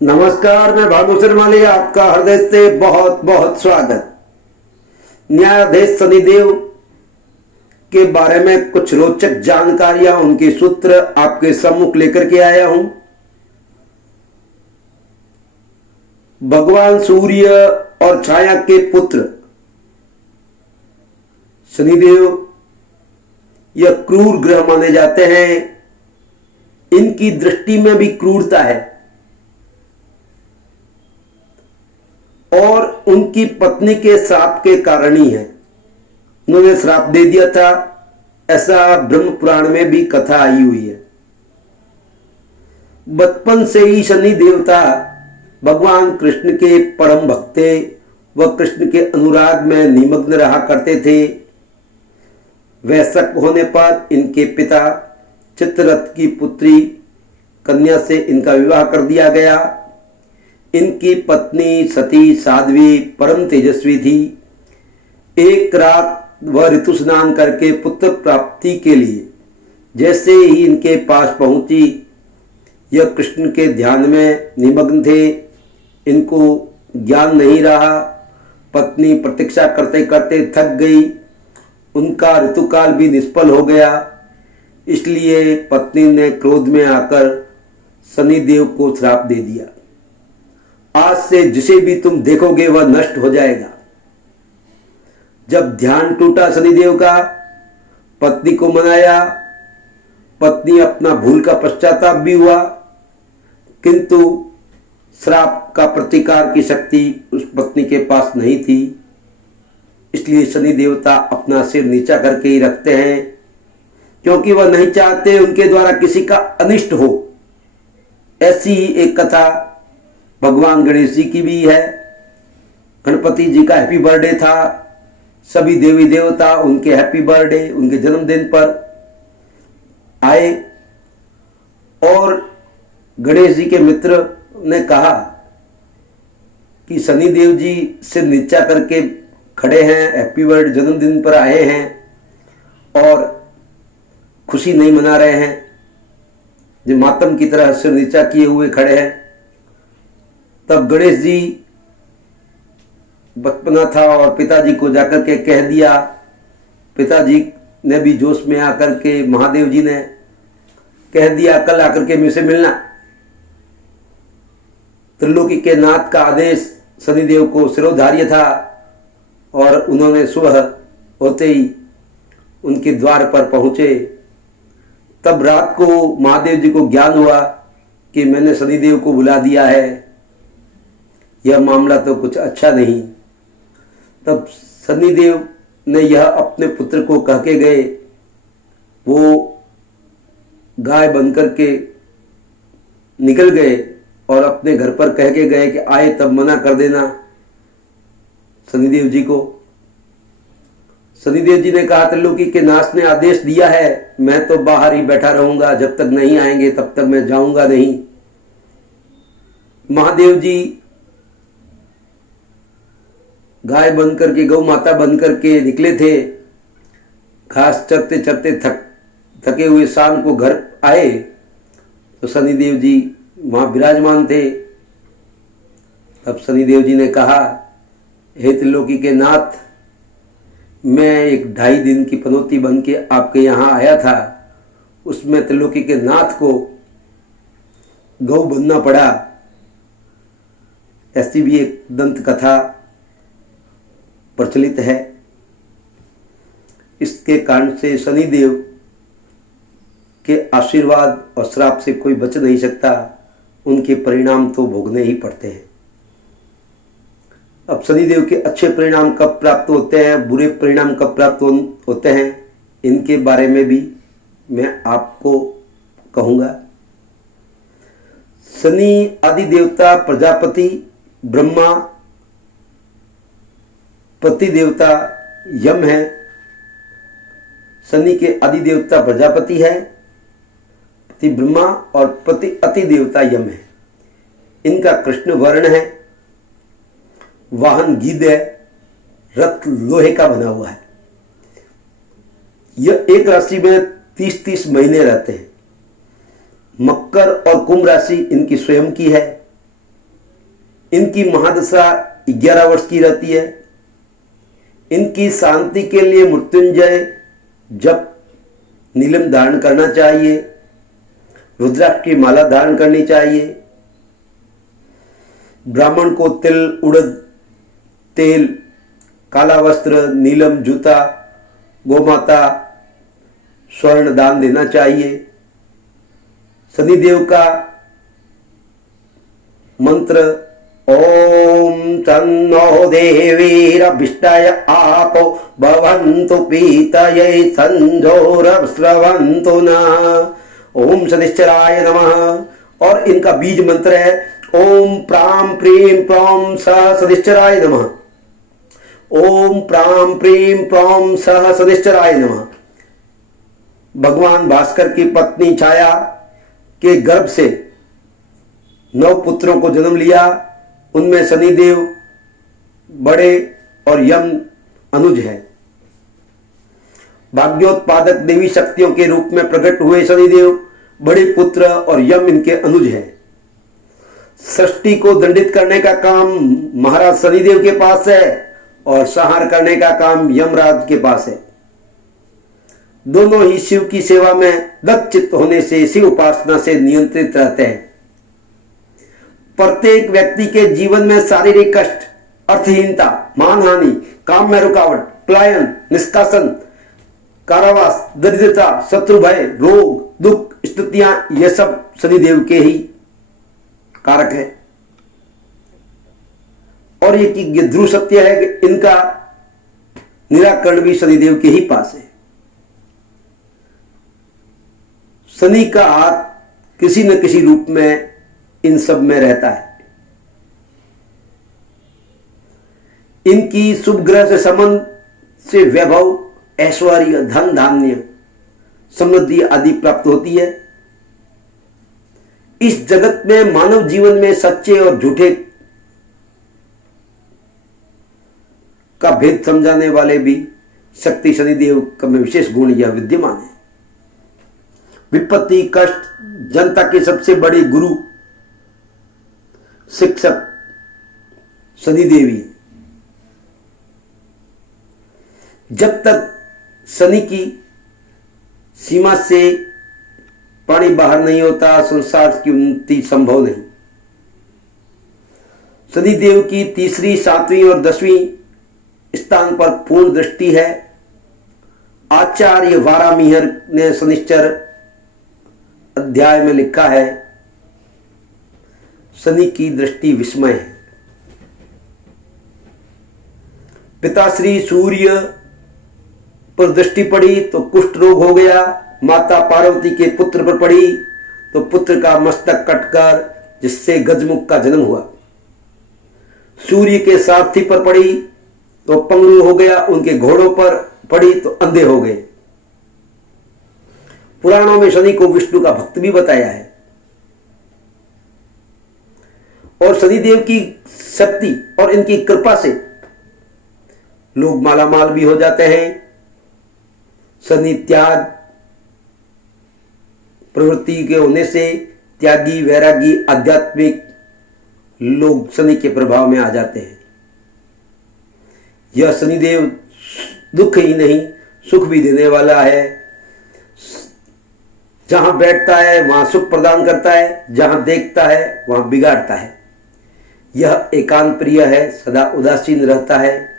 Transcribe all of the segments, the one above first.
नमस्कार, मैं भानु शर्माली, आपका हृदय से बहुत बहुत स्वागत। न्यायाधीश शनिदेव के बारे में कुछ रोचक जानकारियां, उनके सूत्र आपके सम्मुख लेकर के आया हूं। भगवान सूर्य और छाया के पुत्र शनिदेव यह क्रूर ग्रह माने जाते हैं। इनकी दृष्टि में भी क्रूरता है और उनकी पत्नी के श्राप के कारण ही है। उन्होंने श्राप दे दिया था, ऐसा ब्रह्म पुराण में भी कथा आई हुई है। बचपन से ही शनि देवता भगवान कृष्ण के परम भक्त थे। वह कृष्ण के अनुराग में निमग्न रहा करते थे। वयस्क होने पर इनके पिता चित्ररथ की पुत्री कन्या से इनका विवाह कर दिया गया। इनकी पत्नी सती साध्वी परम तेजस्वी थी। एक रात वह ऋतु स्नान करके पुत्र प्राप्ति के लिए जैसे ही इनके पास पहुंची, यह कृष्ण के ध्यान में निमग्न थे। इनको ज्ञान नहीं रहा। पत्नी प्रतीक्षा करते करते थक गई। उनका ऋतुकाल भी निष्फल हो गया। इसलिए पत्नी ने क्रोध में आकर शनिदेव को श्राप दे दिया, आज से जिसे भी तुम देखोगे वह नष्ट हो जाएगा। जब ध्यान टूटा शनिदेव का, पत्नी को मनाया। पत्नी अपना भूल का पश्चाताप भी हुआ, किंतु श्राप का प्रतिकार की शक्ति उस पत्नी के पास नहीं थी। इसलिए शनि देवता अपना सिर नीचा करके ही रखते हैं, क्योंकि वह नहीं चाहते उनके द्वारा किसी का अनिष्ट हो। ऐसी ही एक कथा भगवान गणेश जी की भी है। गणपति जी का हैप्पी बर्थडे था। सभी देवी देवता उनके हैप्पी बर्थडे, उनके जन्मदिन पर आए और गणेश जी के मित्र ने कहा कि शनिदेव जी सिर नीचा करके खड़े हैं, हैप्पी बर्थडे जन्मदिन पर आए हैं और खुशी नहीं मना रहे हैं, जो मातम की तरह सिर नीचा किए हुए खड़े हैं। तब गणेश जी, बचपना था और पिताजी को जाकर के कह दिया। पिताजी ने भी जोश में आकर के महादेव जी ने कह दिया, कल आकर के मुझसे मिलना। त्रिलोकी के नाथ का आदेश शनिदेव को शिरोधार्य था और उन्होंने सुबह होते ही उनके द्वार पर पहुंचे। तब रात को महादेव जी को ज्ञान हुआ कि मैंने शनिदेव को बुला दिया है, यह मामला तो कुछ अच्छा नहीं। तब शनिदेव ने यह अपने पुत्र को कह के गए। वो गाय बनकर के निकल गए और अपने घर पर कह के गए कि आए तब मना कर देना शनिदेव जी को। शनिदेव जी ने कहा, त्रिलोकी के नाथ ने आदेश दिया है, मैं तो बाहर ही बैठा रहूंगा, जब तक नहीं आएंगे तब तक मैं जाऊंगा नहीं। महादेव जी गाय बनकर के, गौ माता बनकर के निकले थे। घास चरते चरते थके हुए शाम को घर आए तो शनिदेव जी वहां विराजमान थे। तब शनिदेव जी ने कहा, हे त्रिलोकी के नाथ, मैं एक 2.5 दिन की पनौती बन के आपके यहाँ आया था। उसमें त्रिलोकी के नाथ को गौ बनना पड़ा। ऐसी भी एक दंत कथा प्रचलित है। इसके कारण से शनिदेव के आशीर्वाद और श्राप से कोई बच नहीं सकता। उनके परिणाम तो भोगने ही पड़ते हैं। अब शनिदेव के अच्छे परिणाम कब प्राप्त होते हैं, बुरे परिणाम कब प्राप्त होते हैं, इनके बारे में भी मैं आपको कहूँगा। शनि आदि देवता प्रजापति ब्रह्मा, पति देवता यम है। शनि के आदि देवता प्रजापति है, पति ब्रह्मा और पति अति देवता यम है। इनका कृष्ण वर्ण है, वाहन गिद्ध है, रथ लोहे का बना हुआ है। यह एक राशि में 30-30 महीने रहते हैं। मकर और कुंभ राशि इनकी स्वयं की है। इनकी महादशा 11 वर्ष की रहती है। इनकी शांति के लिए मृत्युंजय जप नीलम धारण करना चाहिए, रुद्राक्ष की माला धारण करनी चाहिए। ब्राह्मण को तिल, उड़द तेल, काला वस्त्र, नीलम जूता, गोमाता, स्वर्ण दान देना चाहिए। शनिदेव का मंत्र ओम तन्नो देवीरभिष्टय आपो भवन्तु पीतये संजोरस्रवन्तु न। ओम शनिश्चराय नमः। और इनका बीज मंत्र है ओम प्राम प्रीम प्रौम सह शनिश्चराय नमः। ओम प्राम प्रीम प्रौम सह शनिश्चराय नमः। भगवान भास्कर की पत्नी छाया के गर्भ से 9 पुत्रों को जन्म लिया। उनमें शनिदेव बड़े और यम अनुज है। भाग्योत्पादक देवी शक्तियों के रूप में प्रकट हुए शनिदेव बड़े पुत्र और यम इनके अनुज है। सृष्टि को दंडित करने का काम महाराज शनिदेव के पास है और संहार करने का काम यमराज के पास है। दोनों ही शिव की सेवा में दक्षित होने से शिव उपासना से नियंत्रित रहते हैं। प्रत्येक व्यक्ति के जीवन में शारीरिक कष्ट, अर्थहीनता, मानहानि, काम में रुकावट, पलायन, निष्कासन, कारावास, दरिद्रता, शत्रु भय, रोग, दुख, स्थितियां, ये सब शनिदेव के ही कारक है। और ये ध्रुव सत्य है कि इनका निराकरण भी शनिदेव के ही पास है। शनि का हाथ किसी न किसी रूप में इन सब में रहता है। इनकी शुभ ग्रह से संबंध से वैभव, ऐश्वर्य, धन धान्य, समृद्धि आदि प्राप्त होती है। इस जगत में मानव जीवन में सच्चे और झूठे का भेद समझाने वाले भी शक्ति शनिदेव का में विशेष गुण यह विद्यमान है। विपत्ति, कष्ट, जनता के सबसे बड़े गुरु, शिक्षक शनिदेवी। जब तक शनि की सीमा से पानी बाहर नहीं होता, संसार की उन्नति संभव नहीं। शनिदेव की तीसरी, 7वीं और 10वीं स्थान पर पूर्ण दृष्टि है। आचार्य वारामिहर ने शनिश्चर अध्याय में लिखा है, शनि की दृष्टि विस्मय है। पिताश्री सूर्य पर दृष्टि पड़ी तो कुष्ठ रोग हो गया। माता पार्वती के पुत्र पर पड़ी तो पुत्र का मस्तक कटकर जिससे गजमुख का जन्म हुआ। सूर्य के सारथी पर पड़ी तो पंगु हो गया। उनके घोड़ों पर पड़ी तो अंधे हो गए। पुराणों में शनि को विष्णु का भक्त भी बताया है। और शनिदेव की शक्ति और इनकी कृपा से लोग मालामाल भी हो जाते हैं। शनि त्याग प्रवृत्ति के होने से त्यागी, वैरागी, आध्यात्मिक लोग शनि के प्रभाव में आ जाते हैं। यह शनिदेव दुख ही नहीं सुख भी देने वाला है। जहां बैठता है वहां सुख प्रदान करता है, जहां देखता है वहां बिगाड़ता है। यह एकांत प्रिय है, सदा उदासीन रहता है।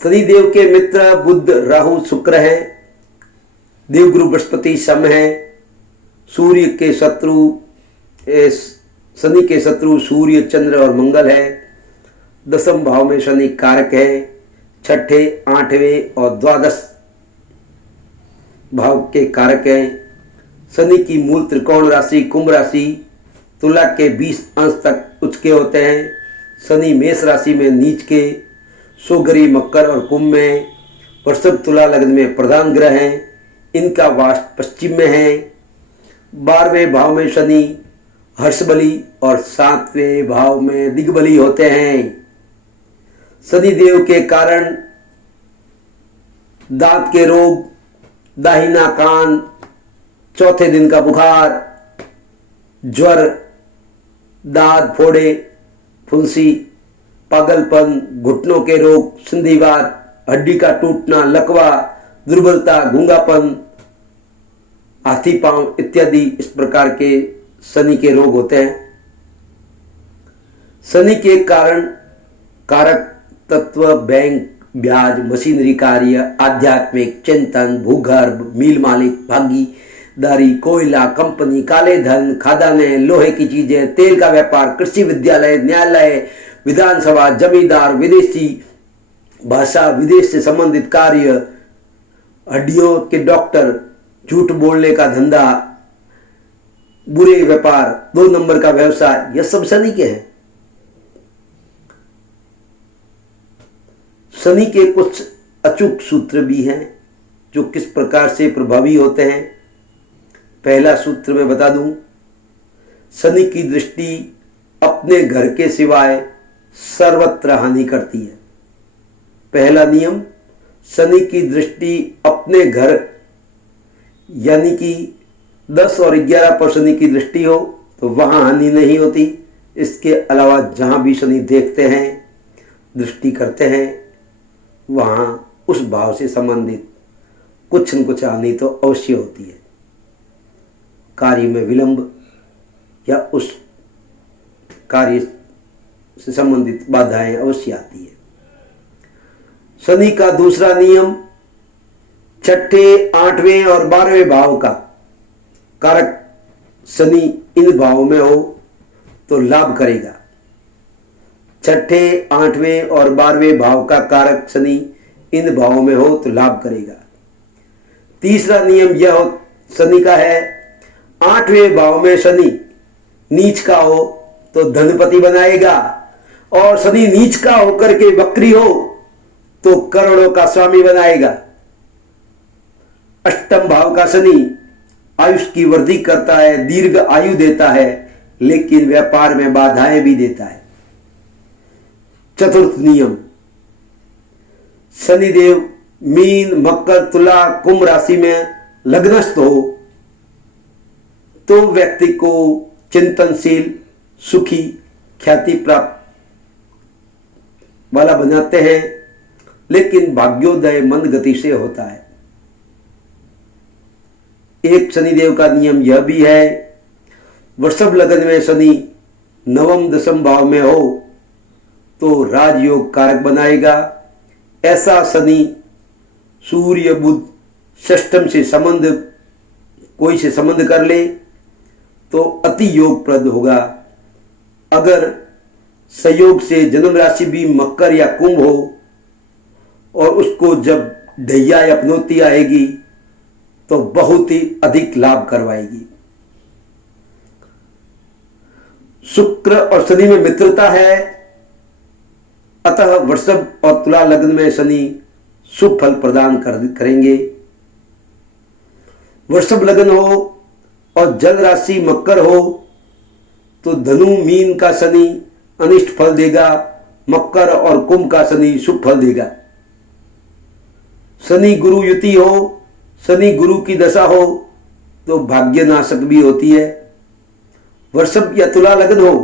शनिदेव के मित्र बुध, राहु, शुक्र है। देवगुरु बृहस्पति सम है। सूर्य के शत्रु, शनि के शत्रु सूर्य, चंद्र और मंगल है। 10वें भाव में शनि कारक है। 6ठे, 8वें और 12 भाव के कारक हैं। शनि की मूल त्रिकोण राशि कुंभ राशि, तुला के 20 अंश तक उच्च के होते हैं। शनि मेष राशि में नीच के, सोगरी, मकर और कुंभ में, वृषभ, तुला लग्न में प्रधान ग्रह हैं। इनका वास पश्चिम में है। 12वें भाव में शनि हर्षबली और 7वें भाव में दिग्बली होते हैं। शनिदेव के कारण दांत के रोग, दाहिना कान, चौथे दिन का बुखार, ज्वर, दांत फोड़े, फुंसी, पागलपन, घुटनों के रोग, संधिवात, हड्डी का टूटना, लकवा, दुर्बलता, गूंगापन, हाथी पांव इत्यादि इस प्रकार के शनि के रोग होते हैं। शनि के कारण कारक तत्व बैंक, ब्याज, मशीनरी कार्य, आध्यात्मिक चिंतन, भूगर्भ, मील मालिक, भागीदारी, कोयला, कंपनी, काले धन, खादानें, लोहे की चीजें, तेल का व्यापार, कृषि विद्यालय, न्यायालय, विधानसभा, जमींदार, विदेशी भाषा, विदेश से संबंधित कार्य, हड्डियों के डॉक्टर, झूठ बोलने का धंधा, बुरे व्यापार, 2 नंबर का व्यवसाय, यह सब शनि के हैं। शनि के कुछ अचूक सूत्र भी हैं जो किस प्रकार से प्रभावी होते हैं। पहला सूत्र मैं बता दूं, शनि की दृष्टि अपने घर के सिवाय सर्वत्र हानि करती है। पहला नियम, शनि की दृष्टि अपने घर यानी कि 10 और 11 पर शनि की दृष्टि हो तो वहां हानि नहीं होती। इसके अलावा जहां भी शनि देखते हैं, दृष्टि करते हैं, वहां उस भाव से संबंधित कुछ न कुछ हानि तो अवश्य होती है। कार्य में विलंब या उस कार्य से संबंधित बाधाएं अवश्य आती है। शनि का दूसरा नियम, छठे, 8वें और 12वें भाव का कारक शनि इन भावों में हो तो लाभ करेगा। छठे, 8वें और 12वें भाव का कारक शनि इन भावों में हो तो लाभ करेगा। तीसरा नियम यह शनि का है, 8वें भाव में शनि नीच का हो तो धनपति बनाएगा, और शनि नीच का होकर के वक्री हो तो करोड़ों का स्वामी बनाएगा। अष्टम भाव का शनि आयुष की वृद्धि करता है, दीर्घ आयु देता है, लेकिन व्यापार में बाधाएं भी देता है। चतुर्थ नियम, शनिदेव मीन, मकर, तुला, कुंभ राशि में लग्नस्थ हो तो व्यक्ति को चिंतनशील, सुखी, ख्याति प्राप्त वाला बनाते हैं, लेकिन भाग्योदय मंद गति से होता है। एक शनिदेव का नियम यह भी है, वृषभ लग्न में शनि 9व 10म भाव में हो तो राजयोग कारक बनाएगा। ऐसा शनि सूर्य बुध षष्ठम से संबंध कोई से संबंध कर ले तो अति योगप्रद होगा। अगर संयोग से जन्म राशि भी मकर या कुंभ हो और उसको जब ढैया या पनौती आएगी तो बहुत ही अधिक लाभ करवाएगी। शुक्र और शनि में मित्रता है, अतः वृषभ और तुला लग्न में शनि शुभ फल प्रदान करेंगे। वृषभ लग्न हो और जल राशि मकर हो तो धनु मीन का शनि अनिष्ट फल देगा, मकर और कुंभ का शनि शुभ फल देगा। शनि गुरु युति हो, शनि गुरु की दशा हो तो भाग्यनाशक भी होती है। वृषभ या तुला लग्न हो,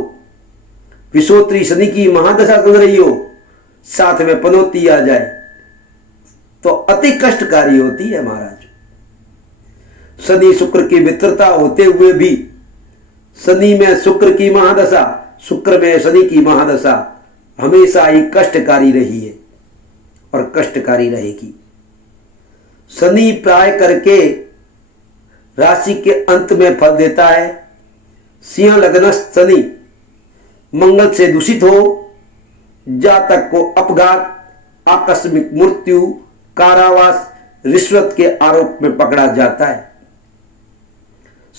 विषोत्री शनि की महादशा चल रही हो, साथ में पनौती आ जाए तो अति कष्टकारी होती है महाराज। शनि शुक्र की मित्रता होते हुए भी शनि में शुक्र की महादशा, शुक्र में शनि की महादशा हमेशा ही कष्टकारी रही है और कष्टकारी रहेगी। शनि प्राय करके राशि के अंत में फल देता है। सिंह लग्नस्थ शनि मंगल से दूषित हो, जातक को अपघात, आकस्मिक मृत्यु, कारावास, रिश्वत के आरोप में पकड़ा जाता है।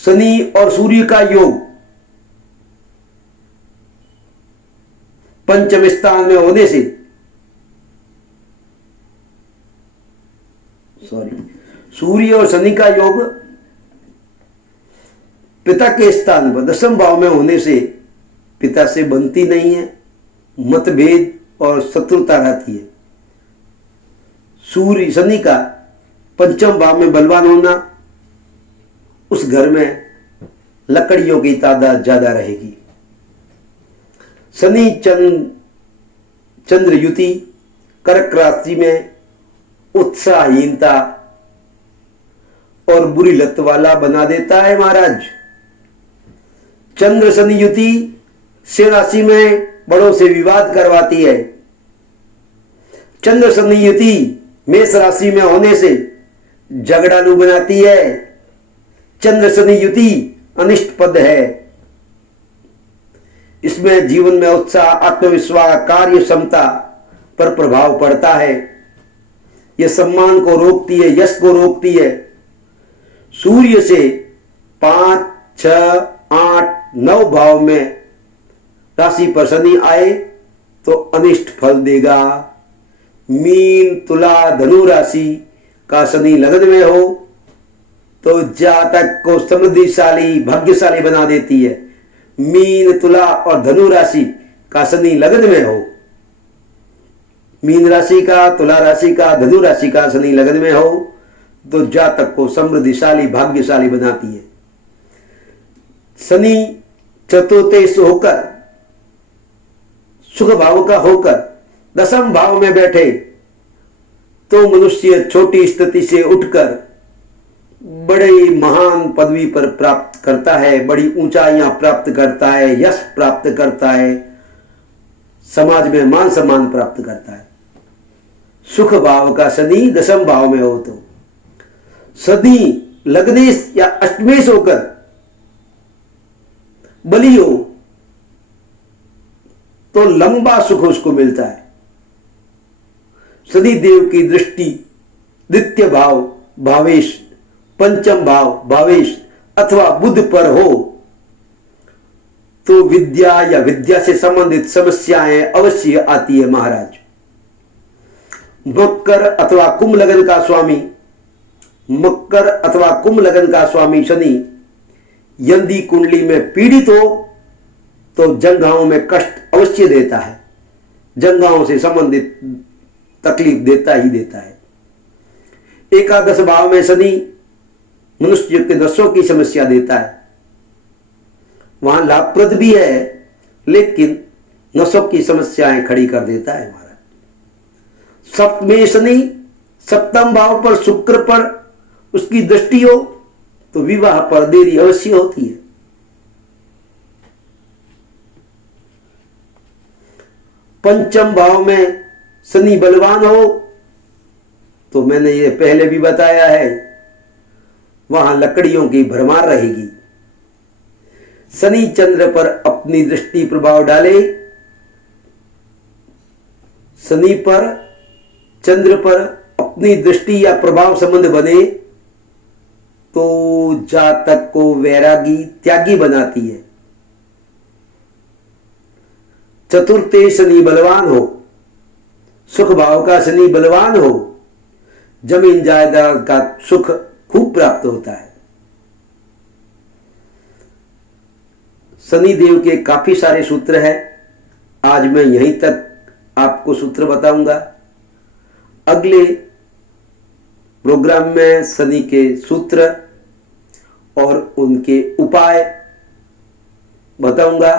शनि और सूर्य का योग पंचम स्थान में होने से सूर्य और शनि का योग पिता के स्थान पर 10म भाव में होने से पिता से बनती नहीं है, मतभेद और शत्रुता रहती है। सूर्य शनि का 5म भाव में बलवान होना, उस घर में लकड़ियों की तादाद ज्यादा रहेगी। शनि चंद्र युति कर्क राशि में उत्साहहीनता और बुरी लत वाला बना देता है महाराज। चंद्र शनि युति सिंह राशि में बड़ों से विवाद करवाती है। चंद्र शनि युति मेष राशि में होने से झगड़ालू बनाती है। चंद्र शनि युति अनिष्ट पद है। इसमें जीवन में उत्साह, आत्मविश्वास, कार्य क्षमता पर प्रभाव पड़ता है। यह सम्मान को रोकती है, यश को रोकती है। सूर्य से 5, 6, 8, 9 भाव में राशि पर शनि आए तो अनिष्ट फल देगा। मीन, तुला, धनु राशि का शनि लग्न में हो तो जातक को समृद्धिशाली, भाग्यशाली बना देती है। मीन, तुला और धनु राशि का शनि लग्न में हो, मीन राशि का, तुला राशि का, धनु राशि का शनि लग्न में हो तो जातक को समृद्धिशाली, भाग्यशाली बनाती है। शनि चतुर्थ होकर, सुख भाव का होकर दशम भाव में बैठे तो मनुष्य छोटी स्थिति से उठकर बड़ी महान पदवी पर प्राप्त करता है, बड़ी ऊंचाइयां प्राप्त करता है, यश प्राप्त करता है, समाज में मान सम्मान प्राप्त करता है। सुख भाव का शनि दशम भाव में हो तो, शनि लग्नेश या अष्टमेश होकर बली हो तो लंबा सुख उसको मिलता है। शनि देव की दृष्टि द्वितीय भाव भावेश, पंचम भाव भावेश अथवा बुध पर हो तो विद्या या विद्या से संबंधित समस्याएं अवश्य आती है महाराज। मकर अथवा कुंभ लगन का स्वामी, मकर अथवा कुंभ लगन का स्वामी शनि यदि कुंडली में पीड़ित हो तो जंघाओं में कष्ट अवश्य देता है, जंघाओं से संबंधित तकलीफ देता ही देता है। एकादश भाव में शनि मनुष्य के नसों की समस्या देता है। वहां लाभप्रद भी है लेकिन नसों की समस्याएं खड़ी कर देता है महाराज। सप्तमें शनि सप्तम भाव पर शुक्र पर उसकी दृष्टि हो तो विवाह पर देरी अवश्य होती है। पंचम भाव में शनि बलवान हो तो मैंने ये पहले भी बताया है, वहां लकड़ियों की भरमार रहेगी। शनि चंद्र पर अपनी दृष्टि प्रभाव डाले, शनि पर चंद्र पर अपनी दृष्टि या प्रभाव संबंध बने तो जातक को वैरागी, त्यागी बनाती है। चतुर्थे शनि बलवान हो, सुख भाव का शनि बलवान हो, जमीन जायदाद का सुख खूब प्राप्त होता है। शनि देव के काफी सारे सूत्र हैं, आज मैं यहीं तक आपको सूत्र बताऊंगा। अगले प्रोग्राम में शनि के सूत्र और उनके उपाय बताऊंगा।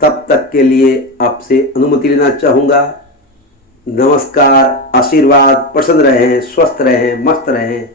तब तक के लिए आपसे अनुमति लेना चाहूंगा। नमस्कार, आशीर्वाद, प्रसन्न रहें, स्वस्थ रहें, मस्त रहें।